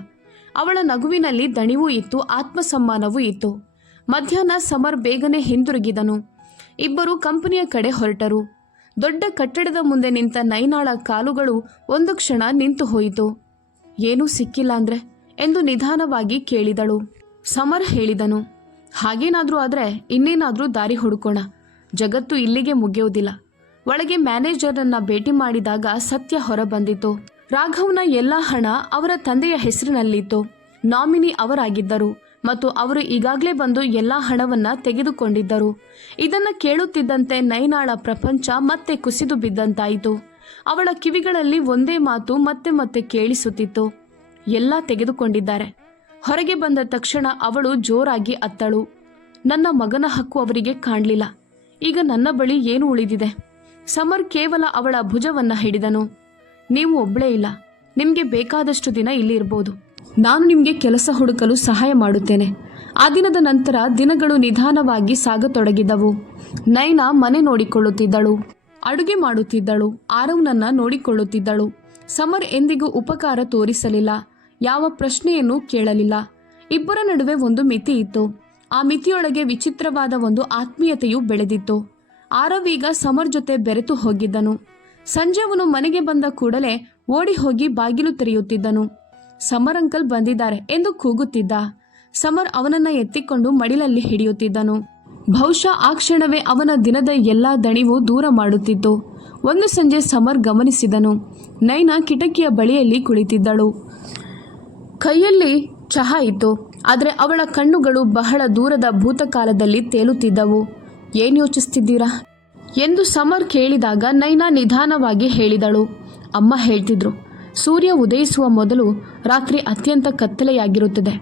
ಅವಳ ನಗುವಿನಲ್ಲಿ ದಣಿವೂ ಇತ್ತು, ಆತ್ಮಸಮ್ಮಾನವೂ ಇತ್ತು. ಮಧ್ಯಾಹ್ನ ಸಮರ್ ಬೇಗನೆ ಹಿಂದಿರುಗಿದನು. ಇಬ್ಬರು ಕಂಪನಿಯ ಕಡೆ ಹೊರಟರು. ದೊಡ್ಡ ಕಟ್ಟಡದ ಮುಂದೆ ನಿಂತ ನೈನಾಳ ಕಾಲುಗಳು ಒಂದು ಕ್ಷಣ ನಿಂತು ಹೋಯಿತು. ಏನೂ ಸಿಕ್ಕಿಲ್ಲ ಅಂದ್ರೆ ಎಂದು ನಿಧಾನವಾಗಿ ಕೇಳಿದಳು. ಸಮರ್ ಹೇಳಿದನು, ಹಾಗೇನಾದ್ರೂ ಆದ್ರೆ ಇನ್ನೇನಾದ್ರೂ ದಾರಿ ಹುಡುಕೋಣ. ಜಗತ್ತು ಇಲ್ಲಿಗೆ ಮುಗಿಯೋದಿಲ್ಲ. ಒಳಗೆ ಮ್ಯಾನೇಜರನ್ನ ಭೇಟಿ ಮಾಡಿದಾಗ ಸತ್ಯ ಹೊರಬಂದಿತು. ರಾಘವ್ನ ಎಲ್ಲ ಹಣ ಅವರ ತಂದೆಯ ಹೆಸರಿನಲ್ಲಿತ್ತು. ನಾಮಿನಿ ಅವರಾಗಿದ್ದರು ಮತ್ತು ಅವರು ಈಗಾಗಲೇ ಬಂದು ಎಲ್ಲ ಹಣವನ್ನ ತೆಗೆದುಕೊಂಡಿದ್ದರು. ಇದನ್ನು ಕೇಳುತ್ತಿದ್ದಂತೆ ನೈನಾಳ ಪ್ರಪಂಚ ಮತ್ತೆ ಕುಸಿದು ಬಿದ್ದಂತಾಯಿತು. ಅವಳ ಕಿವಿಗಳಲ್ಲಿ ಒಂದೇ ಮಾತು ಮತ್ತೆ ಮತ್ತೆ ಕೇಳಿಸುತ್ತಿತ್ತು, ಎಲ್ಲ ತೆಗೆದುಕೊಂಡಿದ್ದಾರೆ. ಹೊರಗೆ ಬಂದ ತಕ್ಷಣ ಅವಳು ಜೋರಾಗಿ ಅತ್ತಳು. ನನ್ನ ಮಗನ ಹಕ್ಕು ಅವರಿಗೆ ಕಾಣಲಿಲ್ಲ. ಈಗ ನನ್ನ ಬಳಿ ಏನು ಉಳಿದಿದೆ? ಸಮರ್ ಕೇವಲ ಅವಳ ಭುಜವನ್ನ ಹಿಡಿದನು. ನೀವು ಒಬ್ಬಳೇ ಇಲ್ಲ, ನಿಮಗೆ ಬೇಕಾದಷ್ಟು ದಿನ ಇಲ್ಲಿ ಇರ್ಬೋದು. ನಾನು ನಿಮಗೆ ಕೆಲಸ ಹುಡುಕಲು ಸಹಾಯ ಮಾಡುತ್ತೇನೆ. ಆ ದಿನದ ನಂತರ ದಿನಗಳು ನಿಧಾನವಾಗಿ ಸಾಗತೊಡಗಿದವು. ನೈನಾ ಮನೆ ನೋಡಿಕೊಳ್ಳುತ್ತಿದ್ದಳು, ಅಡುಗೆ ಮಾಡುತ್ತಿದ್ದಳು, ಆರವ್ನನ್ನ ನೋಡಿಕೊಳ್ಳುತ್ತಿದ್ದಳು. ಸಮರ್ ಎಂದಿಗೂ ಉಪಕಾರ ತೋರಿಸಲಿಲ್ಲ, ಯಾವ ಪ್ರಶ್ನೆಯನ್ನು ಕೇಳಲಿಲ್ಲ. ಇಬ್ಬರ ನಡುವೆ ಒಂದು ಮಿತಿ ಇತ್ತು. ಆ ಮಿತಿಯೊಳಗೆ ವಿಚಿತ್ರವಾದ ಒಂದು ಆತ್ಮೀಯತೆಯು ಬೆಳೆದಿತ್ತು. ಆರವ್ ಈಗ ಸಮರ್ ಜೊತೆ ಬೆರೆತು ಹೋಗಿದ್ದನು. ಸಂಜೆ ಅವನು ಮನೆಗೆ ಬಂದ ಕೂಡಲೇ ಓಡಿ ಹೋಗಿ ಬಾಗಿಲು ತೆರೆಯುತ್ತಿದ್ದನು. ಸಮರ್ ಅಂಕಲ್ ಬಂದಿದ್ದಾರೆ ಎಂದು ಕೂಗುತ್ತಿದ್ದ. ಸಮರ್ ಅವನನ್ನ ಎತ್ತಿಕೊಂಡು ಮಡಿಲಲ್ಲಿ ಹಿಡಿಯುತ್ತಿದ್ದನು. ಬಹುಶಃ ಆ ಕ್ಷಣವೇ ಅವನ ದಿನದ ಎಲ್ಲಾ ದಣಿವು ದೂರ ಮಾಡುತ್ತಿತ್ತು. ಒಂದು ಸಂಜೆ ಸಮರ್ ಗಮನಿಸಿದನು, ನೈನಾ ಕಿಟಕಿಯ ಬಳಿಯಲ್ಲಿ ಕುಳಿತಿದ್ದಳು. ಕೈಯಲ್ಲಿ ಚಹಾ ಇತ್ತು, ಆದರೆ ಅವಳ ಕಣ್ಣುಗಳು ಬಹಳ ದೂರದ ಭೂತಕಾಲದಲ್ಲಿ ತೇಲುತ್ತಿದ್ದವು. ಏನು ಯೋಚಿಸ್ತಿದ್ದೀರಾ ಎಂದು ಸಮರ್ ಕೇಳಿದಾಗ ನೈನಾ ನಿಧಾನವಾಗಿ ಹೇಳಿದಳು, ಅಮ್ಮ ಹೇಳ್ತಿದ್ರು, ಸೂರ್ಯ ಉದಯಿಸುವ ಮೊದಲು ರಾತ್ರಿ ಅತ್ಯಂತ ಕತ್ತಲೆಯಾಗಿರುತ್ತದೆ.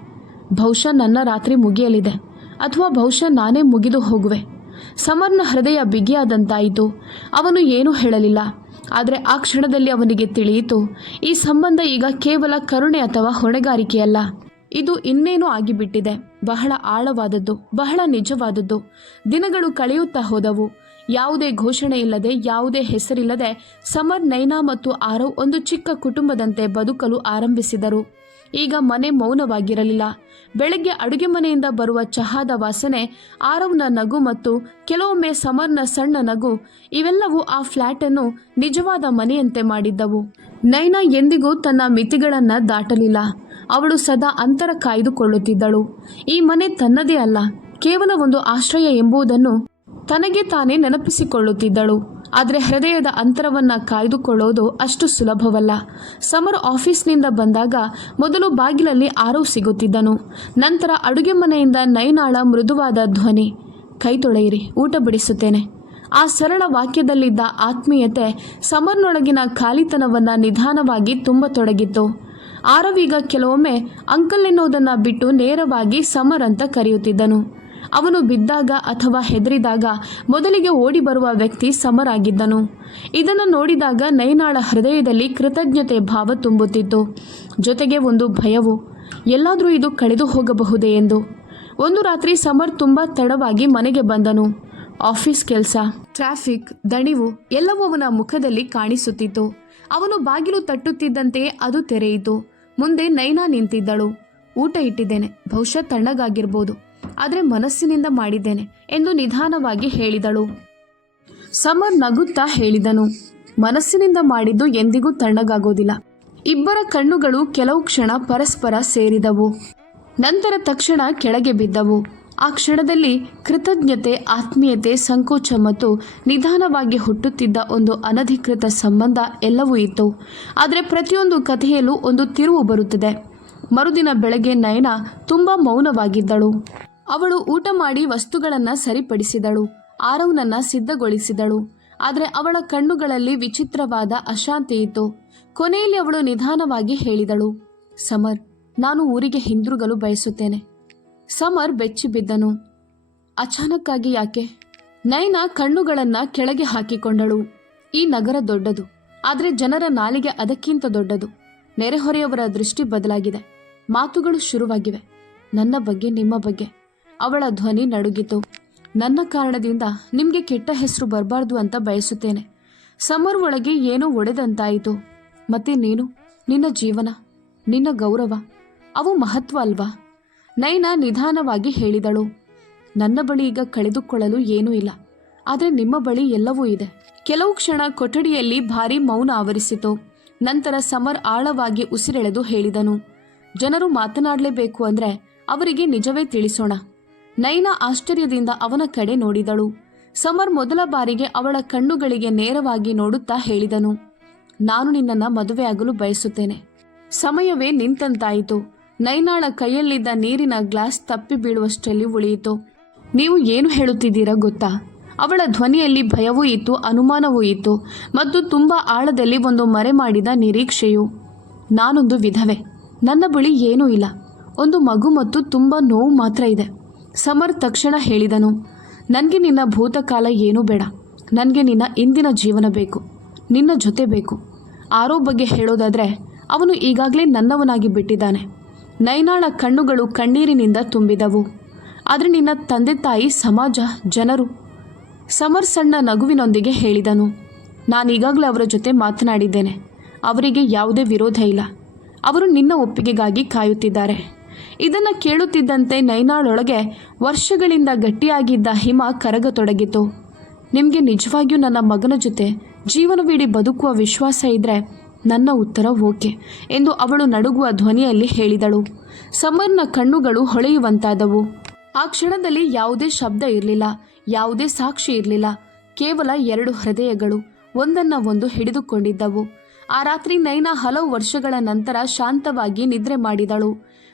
ಬಹುಶಃ ನನ್ನ ರಾತ್ರಿ ಮುಗಿಯಲಿದೆ, ಅಥವಾ ಬಹುಶಃ ನಾನೇ ಮುಗಿದು ಹೋಗುವೆ. ಸಮರ್ನ ಹೃದಯ ಬಿಗಿಯಾದಂತಾಯಿತು. ಅವನು ಏನೂ ಹೇಳಲಿಲ್ಲ. ಆದರೆ ಆ ಕ್ಷಣದಲ್ಲಿ ಅವನಿಗೆ ತಿಳಿಯಿತು, ಈ ಸಂಬಂಧ ಈಗ ಕೇವಲ ಕರುಣೆ ಅಥವಾ ಹೊಣೆಗಾರಿಕೆಯಲ್ಲ, ಇದು ಇನ್ನೇನೋ ಆಗಿಬಿಟ್ಟಿದೆ. ಬಹಳ ಆಳವಾದದ್ದು, ಬಹಳ ನಿಜವಾದದ್ದು. ದಿನಗಳು ಕಳೆಯುತ್ತಾ ಹೋದವು. ಯಾವುದೇ ಘೋಷಣೆ ಇಲ್ಲದೆ, ಯಾವುದೇ ಹೆಸರಿಲ್ಲದೆ ಸಮರ್, ನೈನಾ ಮತ್ತು ಆರವ್ ಒಂದು ಚಿಕ್ಕ ಕುಟುಂಬದಂತೆ ಬದುಕಲು ಆರಂಭಿಸಿದರು. ಈಗ ಮನೆ ಮೌನವಾಗಿರಲಿಲ್ಲ. ಬೆಳಗ್ಗೆ ಅಡುಗೆ ಮನೆಯಿಂದ ಬರುವ ಚಹಾದ ವಾಸನೆ, ಆರವ್ನ ನಗು ಮತ್ತು ಕೆಲವೊಮ್ಮೆ ಸಮರ್ನ ಸಣ್ಣ ನಗು, ಇವೆಲ್ಲವೂ ಆ ಫ್ಲ್ಯಾಟನ್ನು ನಿಜವಾದ ಮನೆಯಂತೆ ಮಾಡಿದ್ದವು. ನೈನಾ ಎಂದಿಗೂ ತನ್ನ ಮಿತಿಗಳನ್ನು ದಾಟಲಿಲ್ಲ. ಅವಳು ಸದಾ ಅಂತರ ಕಾಯ್ದುಕೊಳ್ಳುತ್ತಿದ್ದಳು. ಈ ಮನೆ ತನ್ನದೇ ಅಲ್ಲ, ಕೇವಲ ಒಂದು ಆಶ್ರಯ ಎಂಬುದನ್ನು ತನಗೆ ತಾನೇ ನೆನಪಿಸಿಕೊಳ್ಳುತ್ತಿದ್ದಳು. ಆದರೆ ಹೃದಯದ ಅಂತರವನ್ನ ಕಾಯ್ದುಕೊಳ್ಳೋದು ಅಷ್ಟು ಸುಲಭವಲ್ಲ. ಸಮರ್ ಆಫೀಸ್ನಿಂದ ಬಂದಾಗ ಮೊದಲು ಬಾಗಿಲಲ್ಲಿ ಆರವ್ ಸಿಗುತ್ತಿದ್ದನು. ನಂತರ ಅಡುಗೆ ಮನೆಯಿಂದ ನೈನಾಳ ಮೃದುವಾದ ಧ್ವನಿ, ಕೈ ತೊಳೆಯಿರಿ, ಊಟ ಬಿಡಿಸುತ್ತೇನೆ. ಆ ಸರಳ ವಾಕ್ಯದಲ್ಲಿದ್ದ ಆತ್ಮೀಯತೆ ಸಮರ್ನೊಳಗಿನ ಖಾಲಿತನವನ್ನ ನಿಧಾನವಾಗಿ ತುಂಬತೊಡಗಿತ್ತು. ಆರವ್ ಈಗ ಕೆಲವೊಮ್ಮೆ ಅಂಕಲ್ ಎನ್ನುವುದನ್ನು ಬಿಟ್ಟು ನೇರವಾಗಿ ಸಮರ್ ಅಂತ ಕರೆಯುತ್ತಿದ್ದನು. ಅವನು ಬಿದ್ದಾಗ ಅಥವಾ ಹೆದರಿದಾಗ ಮೊದಲಿಗೆ ಓಡಿ ಬರುವ ವ್ಯಕ್ತಿ ಸಮರ್ ಆಗಿದ್ದನು. ಇದನ್ನು ನೋಡಿದಾಗ ನೈನಾಳ ಹೃದಯದಲ್ಲಿ ಕೃತಜ್ಞತೆ ಭಾವ ತುಂಬುತ್ತಿತ್ತು. ಜೊತೆಗೆ ಒಂದು ಭಯವು, ಎಲ್ಲಾದರೂ ಇದು ಕಳೆದು ಹೋಗಬಹುದೇ ಎಂದು. ಒಂದು ರಾತ್ರಿ ಸಮರ್ ತುಂಬ ತಡವಾಗಿ ಮನೆಗೆ ಬಂದನು. ಆಫೀಸ್ ಕೆಲಸ, ಟ್ರಾಫಿಕ್, ದಣಿವು ಎಲ್ಲವೂ ಅವನ ಮುಖದಲ್ಲಿ ಕಾಣಿಸುತ್ತಿತ್ತು. ಅವನು ಬಾಗಿಲು ತಟ್ಟುತ್ತಿದ್ದಂತೆಯೇ ಅದು ತೆರೆಯಿತು. ಮುಂದೆ ನೈನಾ ನಿಂತಿದ್ದಳು. ಊಟ ಇಟ್ಟಿದ್ದೇನೆ, ಬಹುಶಃ ತಣ್ಣಗಾಗಿರ್ಬೋದು, ಆದರೆ ಮನಸ್ಸಿನಿಂದ ಮಾಡಿದ್ದೇನೆ ಎಂದು ನಿಧಾನವಾಗಿ ಹೇಳಿದಳು. ಸಮರ್ ನಗುತ್ತಾ ಹೇಳಿದನು, ಮನಸ್ಸಿನಿಂದ ಮಾಡಿದ್ದು ಎಂದಿಗೂ ತಣ್ಣಗಾಗೋದಿಲ್ಲ. ಇಬ್ಬರ ಕಣ್ಣುಗಳು ಕೆಲವು ಕ್ಷಣ ಪರಸ್ಪರ ಸೇರಿದವು. ನಂತರ ತಕ್ಷಣ ಕೆಳಗೆ ಬಿದ್ದವು. ಆ ಕ್ಷಣದಲ್ಲಿ ಕೃತಜ್ಞತೆ, ಆತ್ಮೀಯತೆ, ಸಂಕೋಚ ಮತ್ತು ನಿಧಾನವಾಗಿ ಹುಟ್ಟುತ್ತಿದ್ದ ಒಂದು ಅನಧಿಕೃತ ಸಂಬಂಧ ಎಲ್ಲವೂ ಇತ್ತು. ಆದರೆ ಪ್ರತಿಯೊಂದು ಕಥೆಯಲ್ಲೂ ಒಂದು ತಿರುವು ಬರುತ್ತದೆ. ಮರುದಿನ ಬೆಳಗ್ಗೆ ನಯನ ತುಂಬ ಮೌನವಾಗಿದ್ದಳು. ಅವಳು ಊಟ ಮಾಡಿ ವಸ್ತುಗಳನ್ನು ಸರಿಪಡಿಸಿದಳು. ಆರವ್ನನ್ನ ಸಿದ್ಧಗೊಳಿಸಿದಳು. ಆದರೆ ಅವಳ ಕಣ್ಣುಗಳಲ್ಲಿ ವಿಚಿತ್ರವಾದ ಅಶಾಂತಿ ಇತ್ತು. ಕೊನೆಯಲ್ಲಿ ಅವಳು ನಿಧಾನವಾಗಿ ಹೇಳಿದಳು, ಸಮರ್, ನಾನು ಊರಿಗೆ ಹಿಂದಿರುಗಲು ಬಯಸುತ್ತೇನೆ. ಸಮರ್ ಬೆಚ್ಚಿ ಬಿದ್ದನು. ಅಚಾನಕ್ಕಾಗಿ ಯಾಕೆ? ನಯನ ಕಣ್ಣುಗಳನ್ನು ಕೆಳಗೆ ಹಾಕಿಕೊಂಡಳು. ಈ ನಗರ ದೊಡ್ಡದು, ಆದರೆ ಜನರ ನಾಲಿಗೆ ಅದಕ್ಕಿಂತ ದೊಡ್ಡದು. ನೆರೆಹೊರೆಯವರ ದೃಷ್ಟಿ ಬದಲಾಗಿದೆ. ಮಾತುಗಳು ಶುರುವಾಗಿವೆ, ನನ್ನ ಬಗ್ಗೆ, ನಿಮ್ಮ ಬಗ್ಗೆ. ಅವಳ ಧ್ವನಿ ನಡುಗಿತು. ನನ್ನ ಕಾರಣದಿಂದ ನಿಮಗೆ ಕೆಟ್ಟ ಹೆಸರು ಬರಬಾರ್ದು ಅಂತ ಬಯಸುತ್ತೇನೆ. ಸಮರ್ ಒಳಗೆ ಏನೋ ಒಡೆದಂತಾಯಿತು. ಮತ್ತೆ ನೀನು, ನಿನ್ನ ಜೀವನ, ನಿನ್ನ ಗೌರವ, ಅವು ಮಹತ್ವ ಅಲ್ವಾ? ನಯನ ನಿಧಾನವಾಗಿ ಹೇಳಿದಳು, ನನ್ನ ಬಳಿ ಈಗ ಕಳೆದುಕೊಳ್ಳಲು ಏನೂ ಇಲ್ಲ, ಆದರೆ ನಿಮ್ಮ ಬಳಿ ಎಲ್ಲವೂ ಇದೆ. ಕೆಲವು ಕ್ಷಣ ಕೊಠಡಿಯಲ್ಲಿ ಭಾರೀ ಮೌನ ಆವರಿಸಿತು. ನಂತರ ಸಮರ್ ಆಳವಾಗಿ ಉಸಿರೆಳೆದು ಹೇಳಿದನು, ಜನರು ಮಾತನಾಡಲೇಬೇಕು ಅಂದರೆ ಅವರಿಗೆ ನಿಜವೇ ತಿಳಿಸೋಣ. ನಯನ ಆಶ್ಚರ್ಯದಿಂದ ಅವನ ಕಡೆ ನೋಡಿದಳು. ಸಮರ್ ಮೊದಲ ಬಾರಿಗೆ ಅವಳ ಕಣ್ಣುಗಳಿಗೆ ನೇರವಾಗಿ ನೋಡುತ್ತಾ ಹೇಳಿದನು, ನಾನು ನಿನ್ನನ್ನು ಮದುವೆಯಾಗಲು ಬಯಸುತ್ತೇನೆ. ಸಮಯವೇ ನಿಂತಂತಾಯಿತು. ನಯನಾಳ ಕೈಯಲ್ಲಿದ್ದ ನೀರಿನ ಗ್ಲಾಸ್ ತಪ್ಪಿ ಬೀಳುವಷ್ಟರಲ್ಲಿ ಉಳಿಯಿತು. ನೀವು ಏನು ಹೇಳುತ್ತಿದ್ದೀರಾ ಗೊತ್ತಾ? ಅವಳ ಧ್ವನಿಯಲ್ಲಿ ಭಯವೂ ಇತ್ತು, ಅನುಮಾನವೂ ಇತ್ತು, ಮತ್ತು ತುಂಬ ಆಳದಲ್ಲಿ ಒಂದು ಮರೆ ಮಾಡಿದ ನಿರೀಕ್ಷೆಯು. ನಾನೊಂದು ವಿಧವೆ, ನನ್ನ ಬಳಿ ಏನೂ ಇಲ್ಲ, ಒಂದು ಮಗು ಮತ್ತು ತುಂಬ ನೋವು ಮಾತ್ರ ಇದೆ. ಸಮರ್ ತಕ್ಷಣ ಹೇಳಿದನು, ನನಗೆ ನಿನ್ನ ಭೂತಕಾಲ ಏನೂ ಬೇಡ, ನನಗೆ ನಿನ್ನ ಇಂದಿನ ಜೀವನ ಬೇಕು, ನಿನ್ನ ಜೊತೆ ಬೇಕು. ಆರೋ ಬಗ್ಗೆ ಹೇಳೋದಾದರೆ ಅವನು ಈಗಾಗಲೇ ನನ್ನವನಾಗಿ ಬಿಟ್ಟಿದ್ದಾನೆ. ನಯನಾಳ ಕಣ್ಣುಗಳು ಕಣ್ಣೀರಿನಿಂದ ತುಂಬಿದವು. ಆದರೆ ನಿನ್ನ ತಂದೆ ತಾಯಿ, ಸಮಾಜ, ಜನರು? ಸಮರ್ ಸಣ್ಣ ನಗುವಿನೊಂದಿಗೆ ಹೇಳಿದನು, ನಾನೀಗಾಗಲೇ ಅವರ ಜೊತೆ ಮಾತನಾಡಿದ್ದೇನೆ. ಅವರಿಗೆ ಯಾವುದೇ ವಿರೋಧ ಇಲ್ಲ. ಅವರು ನಿನ್ನ ಒಪ್ಪಿಗೆಗಾಗಿ ಕಾಯುತ್ತಿದ್ದಾರೆ. ಇದನ್ನು ಕೇಳುತ್ತಿದ್ದಂತೆ ನಯನಾಳೊಳಗೆ ವರ್ಷಗಳಿಂದ ಗಟ್ಟಿಯಾಗಿದ್ದ ಹಿಮ ಕರಗತೊಡಗಿತು. ನಿಮಗೆ ನಿಜವಾಗಿಯೂ ನನ್ನ ಮಗನ ಜೊತೆ ಜೀವನವಿಡೀ ಬದುಕುವ ವಿಶ್ವಾಸ ಇದ್ದರೆ ನನ್ನ ಉತ್ತರ ಓಕೆ ಎಂದು ಅವಳು ನಡುಗುವ ಧ್ವನಿಯಲ್ಲಿ ಹೇಳಿದಳು. ಸಮರ್ನ ಕಣ್ಣುಗಳು ಹೊಳೆಯುವಂತಾದವು. ಆ ಕ್ಷಣದಲ್ಲಿ ಯಾವುದೇ ಶಬ್ದ ಇರಲಿಲ್ಲ, ಯಾವುದೇ ಸಾಕ್ಷಿ ಇರಲಿಲ್ಲ. ಕೇವಲ ಎರಡು ಹೃದಯಗಳು ಒಂದನ್ನ ಒಂದು ಹಿಡಿದುಕೊಂಡಿದ್ದವು. ಆ ರಾತ್ರಿ ನಯನ ಹಲವು ವರ್ಷಗಳ ನಂತರ ಶಾಂತವಾಗಿ ನಿದ್ರೆ ಮಾಡಿದಳು.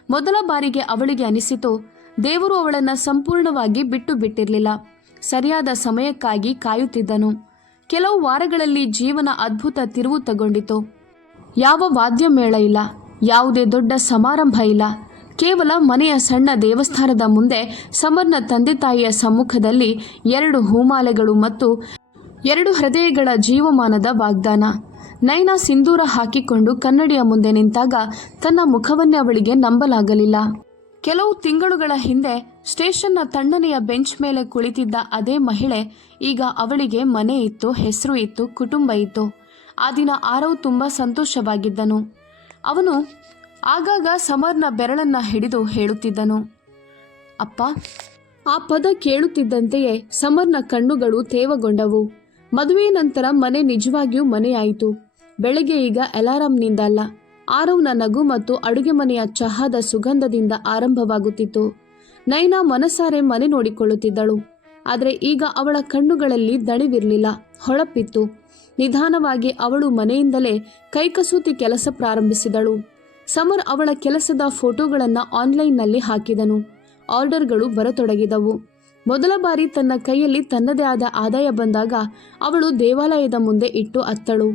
ಮೊದಲ ಬಾರಿಗೆ ಅವಳಿಗೆ ಅನಿಸಿತು, ದೇವರು ಅವಳನ್ನು ಸಂಪೂರ್ಣವಾಗಿ ಬಿಟ್ಟು ಬಿಟ್ಟಿರಲಿಲ್ಲ. ಸರಿಯಾದ ಸಮಯಕ್ಕಾಗಿ ಕಾಯುತ್ತಿದ್ದನು. ಕೆಲವು ವಾರಗಳಲ್ಲಿ ಜೀವನ ಅದ್ಭುತ ತಿರುವು ತಗೊಂಡಿತು. ಯಾವ ವಾದ್ಯ ಮೇಳ ಇಲ್ಲ, ಯಾವುದೇ ದೊಡ್ಡ ಸಮಾರಂಭ ಇಲ್ಲ. ಕೇವಲ ಮನೆಯ ಸಣ್ಣ ದೇವಸ್ಥಾನದ ಮುಂದೆ ಸಮರ್ನ ತಂದೆ ತಾಯಿಯ ಸಮ್ಮುಖದಲ್ಲಿ 2 ಹೂಮಾಲೆಗಳು ಮತ್ತು 2 ಹೃದಯಗಳ ಜೀವಮಾನದ ವಾಗ್ದಾನ. ನಯನ ಸಿಂಧೂರ ಹಾಕಿಕೊಂಡು ಕನ್ನಡಿಯ ಮುಂದೆ ನಿಂತಾಗ ತನ್ನ ಮುಖವನ್ನೇ ಅವಳಿಗೆ ನಂಬಲಾಗಲಿಲ್ಲ. ಕೆಲವು ತಿಂಗಳುಗಳ ಹಿಂದೆ ಸ್ಟೇಷನ್ನ ತಣ್ಣನೆಯ ಬೆಂಚ್ ಮೇಲೆ ಕುಳಿತಿದ್ದ ಅದೇ ಮಹಿಳೆ ಈಗ ಅವಳಿಗೆ ಮನೆ ಇತ್ತು, ಹೆಸರು ಇತ್ತು, ಕುಟುಂಬ ಇತ್ತು. ಆ ದಿನ ಆರವ್ ತುಂಬ ಸಂತೋಷವಾಗಿದ್ದನು. ಅವನು ಆಗಾಗ ಸಮರ್ನ ಬೆರಳನ್ನ ಹಿಡಿದು ಹೇಳುತ್ತಿದ್ದನು, ಅಪ್ಪ. ಆ ಪದ ಕೇಳುತ್ತಿದ್ದಂತೆಯೇ ಸಮರ್ನ ಕಣ್ಣುಗಳು ತೇವಗೊಂಡವು. ಮದುವೆಯ ನಂತರ ಮನೆ ನಿಜವಾಗಿಯೂ ಮನೆಯಾಯಿತು. ಬೆಳಗ್ಗೆ ಈಗ ಅಲಾರಾಂನಿಂದ ಅಲ್ಲ, ಆರವ್ನ ನಗು ಮತ್ತು ಅಡುಗೆ ಮನೆಯ ಚಹಾದ ಸುಗಂಧದಿಂದ ಆರಂಭವಾಗುತ್ತಿತ್ತು. ನಯನ ಮನಸಾರೆ ಮನೆ ನೋಡಿಕೊಳ್ಳುತ್ತಿದ್ದಳು. ಆದರೆ ಈಗ ಅವಳ ಕಣ್ಣುಗಳಲ್ಲಿ ದಣಿವಿರಲಿಲ್ಲ, ಹೊಳಪಿತ್ತು. ನಿಧಾನವಾಗಿ ಅವಳು ಮನೆಯಿಂದಲೇ ಕೈಕಸೂತಿ ಕೆಲಸ ಪ್ರಾರಂಭಿಸಿದಳು. ಸಮರ್ ಅವಳ ಕೆಲಸದ ಫೋಟೋಗಳನ್ನು ಆನ್ಲೈನ್ನಲ್ಲಿ ಹಾಕಿದನು. ಆರ್ಡರ್ಗಳು ಬರತೊಡಗಿದವು. ಮೊದಲ ಬಾರಿ ತನ್ನ ಕೈಯಲ್ಲಿ ತನ್ನದೇ ಆದ ಆದಾಯ ಬಂದಾಗ ಅವಳು ದೇವಾಲಯದ ಮುಂದೆ ಇಟ್ಟು ಅತ್ತಳು.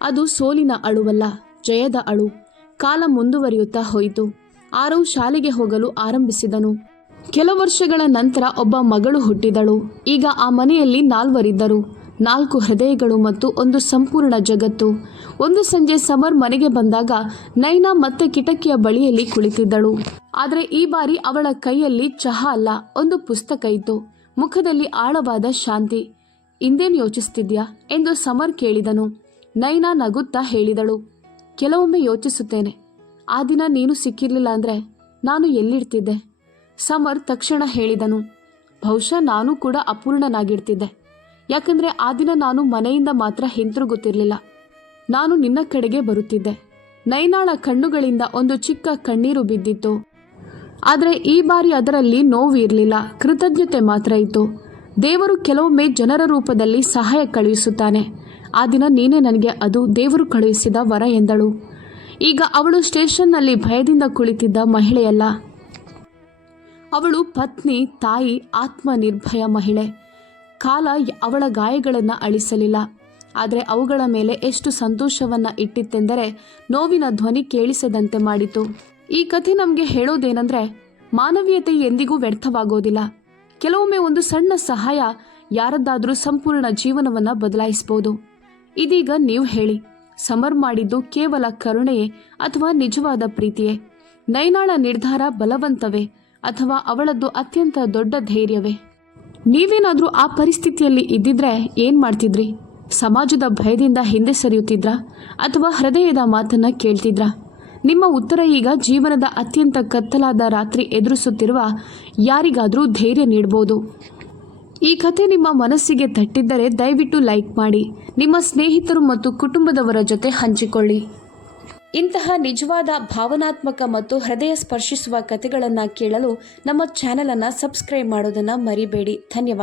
ಅದು ಸೋಲಿನ ಅಳುವಲ್ಲ, ಜಯದ ಅಳು. ಕಾಲ ಮುಂದುವರಿಯುತ್ತಾ ಹೋಯಿತು. ಆರವ್ ಶಾಲೆಗೆ ಹೋಗಲು ಆರಂಭಿಸಿದನು. ಕೆಲ ವರ್ಷಗಳ ನಂತರ ಒಬ್ಬ ಮಗಳು ಹುಟ್ಟಿದಳು. ಈಗ ಆ ಮನೆಯಲ್ಲಿ 4 4 ಹೃದಯಗಳು ಮತ್ತು ಒಂದು ಸಂಪೂರ್ಣ ಜಗತ್ತು. ಒಂದು ಸಂಜೆ ಸಮರ್ ಮನೆಗೆ ಬಂದಾಗ ನಯನ ಮತ್ತೆ ಕಿಟಕಿಯ ಬಳಿಯಲ್ಲಿ ಕುಳಿತಿದ್ದಳು. ಆದರೆ ಈ ಬಾರಿ ಅವಳ ಕೈಯಲ್ಲಿ ಚಹಾ ಅಲ್ಲ, ಒಂದು ಪುಸ್ತಕ ಇತ್ತು. ಮುಖದಲ್ಲಿ ಆಳವಾದ ಶಾಂತಿ. ಇಂದೇನು ಯೋಚಿಸ್ತಿದ್ಯಾ ಎಂದು ಸಮರ್ ಕೇಳಿದನು. ನಯನ ನಗುತ್ತಾ ಹೇಳಿದಳು, ಕೆಲವೊಮ್ಮೆ ಯೋಚಿಸುತ್ತೇನೆ, ಆ ದಿನ ನೀನು ಸಿಕ್ಕಿರ್ಲಿಲ್ಲ ಅಂದರೆ ನಾನು ಎಲ್ಲಿರ್ತಿದ್ದೆ? ಸಮರ್ ತಕ್ಷಣ ಹೇಳಿದನು. ಬಹುಶಃ ನಾನು ಕೂಡ ಅಪೂರ್ಣನಾಗಿರ್ತಿದ್ದೆ. ಯಾಕಂದರೆ ಆ ದಿನ ನಾನು ಮನೆಯಿಂದ ಮಾತ್ರ ಹಿಂತಿರುಗುತ್ತಿರಲಿಲ್ಲ. ನಾನು ನಿನ್ನ ಕಡೆಗೆ ಬರುತ್ತಿದ್ದೆ. ನೈನಾಳ ಕಣ್ಣುಗಳಿಂದ ಒಂದು ಚಿಕ್ಕ ಕಣ್ಣೀರು ಬಿದ್ದಿತ್ತು. ಆದರೆ ಈ ಬಾರಿ ಅದರಲ್ಲಿ ನೋವು ಇರಲಿಲ್ಲ, ಕೃತಜ್ಞತೆ ಮಾತ್ರ ಇತ್ತು. ದೇವರು ಕೆಲವೊಮ್ಮೆ ಜನರ ರೂಪದಲ್ಲಿ ಸಹಾಯ ಕಳುಹಿಸುತ್ತಾನೆ. ಆ ದಿನ ನೀನೇ ನನಗೆ ಅದು ದೇವರು ಕಳುಹಿಸಿದ ವರ ಎಂದಳು. ಈಗ ಅವಳು ಸ್ಟೇಷನ್ನಲ್ಲಿ ಭಯದಿಂದ ಕುಳಿತಿದ್ದ ಮಹಿಳೆಯಲ್ಲ. ಅವಳು ಪತ್ನಿ, ತಾಯಿ, ಆತ್ಮನಿರ್ಭಯ ಮಹಿಳೆ. ಕಾಲ ಅವಳ ಗಾಯಗಳನ್ನು ಅಳಿಸಲಿಲ್ಲ, ಆದರೆ ಅವುಗಳ ಮೇಲೆ ಎಷ್ಟು ಸಂತೋಷವನ್ನು ಇಟ್ಟಿತ್ತೆಂದರೆ ನೋವಿನ ಧ್ವನಿ ಕೇಳಿಸದಂತೆ ಮಾಡಿತು. ಈ ಕಥೆ ನಮಗೆ ಹೇಳೋದೇನೆಂದರೆ, ಮಾನವೀಯತೆ ಎಂದಿಗೂ ವ್ಯರ್ಥವಾಗೋದಿಲ್ಲ. ಕೆಲವೊಮ್ಮೆ ಒಂದು ಸಣ್ಣ ಸಹಾಯ ಯಾರದ್ದಾದರೂ ಸಂಪೂರ್ಣ ಜೀವನವನ್ನು ಬದಲಾಯಿಸಬಹುದು. ಇದೀಗ ನೀವು ಹೇಳಿ, ಸಮರ್ ಮಾಡಿದ್ದು ಕೇವಲ ಕರುಣೆಯೇ ಅಥವಾ ನಿಜವಾದ ಪ್ರೀತಿಯೇ? ನೈನಾಳ ನಿರ್ಧಾರ ಬಲವಂತವೇ ಅಥವಾ ಅವಳದ್ದು ಅತ್ಯಂತ ದೊಡ್ಡ ಧೈರ್ಯವೇ? ನೀವೇನಾದರೂ ಆ ಪರಿಸ್ಥಿತಿಯಲ್ಲಿ ಇದ್ದಿದ್ರೆ ಏನು ಮಾಡ್ತಿದ್ರಿ? ಸಮಾಜದ ಭಯದಿಂದ ಹಿಂದೆ ಸರಿಯುತ್ತಿದ್ರಾ ಅಥವಾ ಹೃದಯದ ಮಾತನ್ನು ಕೇಳ್ತಿದ್ರಾ? ನಿಮ್ಮ ಉತ್ತರ ಈಗ ಜೀವನದ ಅತ್ಯಂತ ಕತ್ತಲಾದ ರಾತ್ರಿ ಎದುರಿಸುತ್ತಿರುವ ಯಾರಿಗಾದರೂ ಧೈರ್ಯ ನೀಡಬಹುದು. ಈ ಕಥೆ ನಿಮ್ಮ ಮನಸ್ಸಿಗೆ ತಟ್ಟಿದ್ದರೆ ದಯವಿಟ್ಟು ಲೈಕ್ ಮಾಡಿ, ನಿಮ್ಮ ಸ್ನೇಹಿತರು ಮತ್ತು ಕುಟುಂಬದವರ ಜೊತೆ ಹಂಚಿಕೊಳ್ಳಿ. ಇಂತಹ ನಿಜವಾದ ಭಾವನಾತ್ಮಕ ಮತ್ತು ಹೃದಯ ಸ್ಪರ್ಶಿಸುವ ಕಥೆಗಳನ್ನು ಕೇಳಲು ನಮ್ಮ ಚಾನಲನ್ನು ಸಬ್ಸ್ಕ್ರೈಬ್ ಮಾಡೋದನ್ನು ಮರಿಬೇಡಿ. ಧನ್ಯವಾದ.